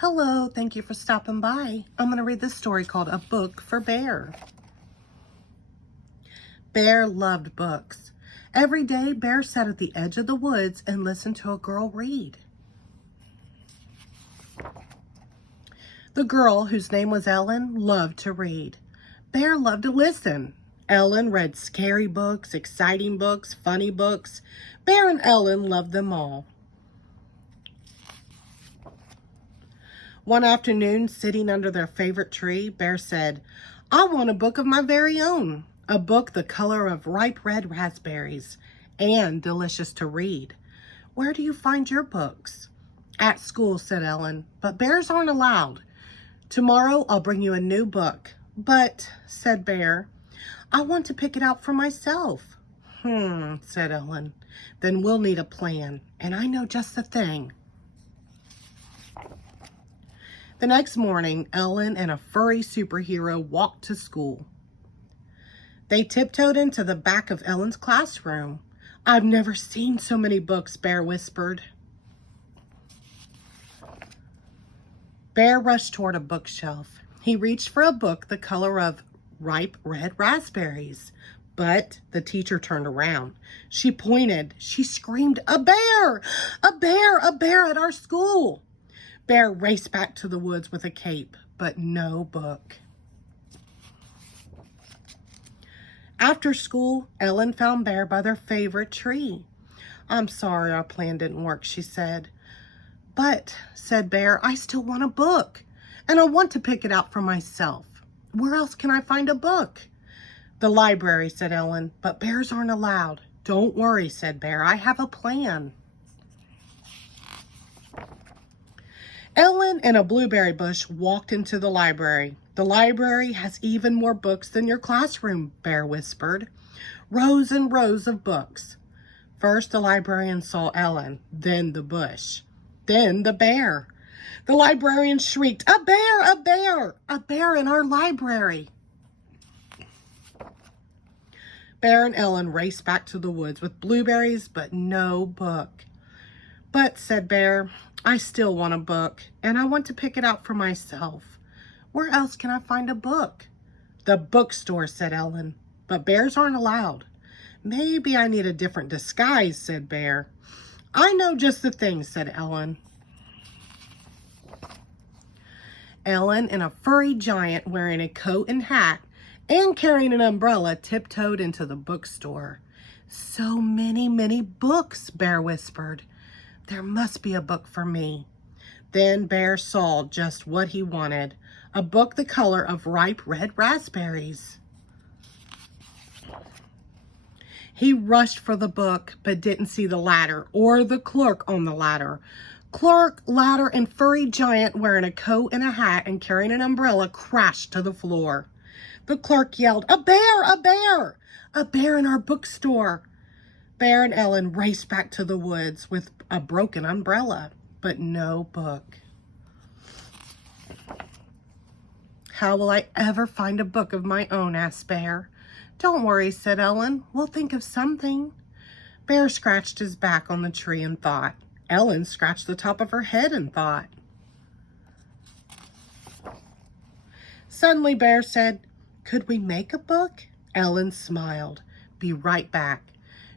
Hello, thank you for stopping by. I'm going to read this story called A Book for Bear. Bear loved books. Every day, Bear sat at the edge of the woods and listened to a girl read. The girl, whose name was Ellen, loved to read. Bear loved to listen. Ellen read scary books, exciting books, funny books. Bear and Ellen loved them all. One afternoon, sitting under their favorite tree, Bear said, "I want a book of my very own, a book the color of ripe red raspberries and delicious to read. Where do you find your books?" "At school," said Ellen, "but bears aren't allowed. Tomorrow I'll bring you a new book." "But," said Bear, "I want to pick it out for myself." Said Ellen, "then we'll need a plan, and I know just the thing." The next morning, Ellen and a furry superhero walked to school. They tiptoed into the back of Ellen's classroom. "I've never seen so many books," Bear whispered. Bear rushed toward a bookshelf. He reached for a book the color of ripe red raspberries. But the teacher turned around. She pointed. She screamed, "A bear! A bear! A bear at our school!" Bear raced back to the woods with a cape, but no book. After school, Ellen found Bear by their favorite tree. "I'm sorry our plan didn't work," she said. "But," said Bear, "I still want a book, and I want to pick it out for myself. Where else can I find a book?" "The library," said Ellen, "but bears aren't allowed." "Don't worry," said Bear, "I have a plan." Ellen and a blueberry bush walked into the library. "The library has even more books than your classroom," Bear whispered. "Rows and rows of books." First, the librarian saw Ellen, then the bush, then the bear. The librarian shrieked, "A bear! A bear! A bear in our library!" Bear and Ellen raced back to the woods with blueberries, but no book. "But," said Bear, "I still want a book, and I want to pick it out for myself. Where else can I find a book?" "The bookstore," said Ellen, "but bears aren't allowed." "Maybe I need a different disguise," said Bear. "I know just the thing," said Ellen. Ellen and a furry giant wearing a coat and hat and carrying an umbrella tiptoed into the bookstore. "So many, many books," Bear whispered. "There must be a book for me." Then Bear saw just what he wanted, a book the color of ripe red raspberries. He rushed for the book, but didn't see the ladder or the clerk on the ladder. Clerk, ladder, and furry giant wearing a coat and a hat and carrying an umbrella crashed to the floor. The clerk yelled, "A bear! A bear! A bear in our bookstore!" Bear and Ellen raced back to the woods with a broken umbrella, but no book. "How will I ever find a book of my own?" asked Bear. "Don't worry," said Ellen. "We'll think of something." Bear scratched his back on the tree and thought. Ellen scratched the top of her head and thought. Suddenly Bear said, "Could we make a book?" Ellen smiled. "Be right back."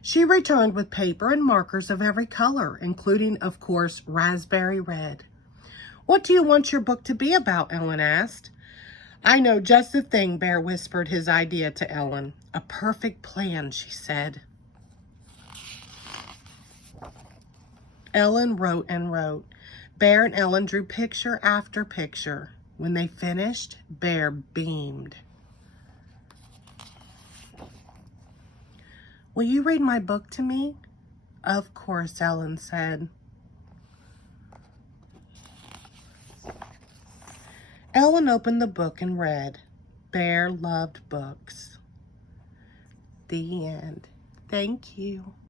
She returned with paper and markers of every color, including, of course, raspberry red. "What do you want your book to be about?" Ellen asked. "I know just the thing," Bear whispered his idea to Ellen. "A perfect plan," she said. Ellen wrote and wrote. Bear and Ellen drew picture after picture. When they finished, Bear beamed. "Will you read my book to me?" "Of course," Ellen said. Ellen opened the book and read. Bear loved books. The end. Thank you.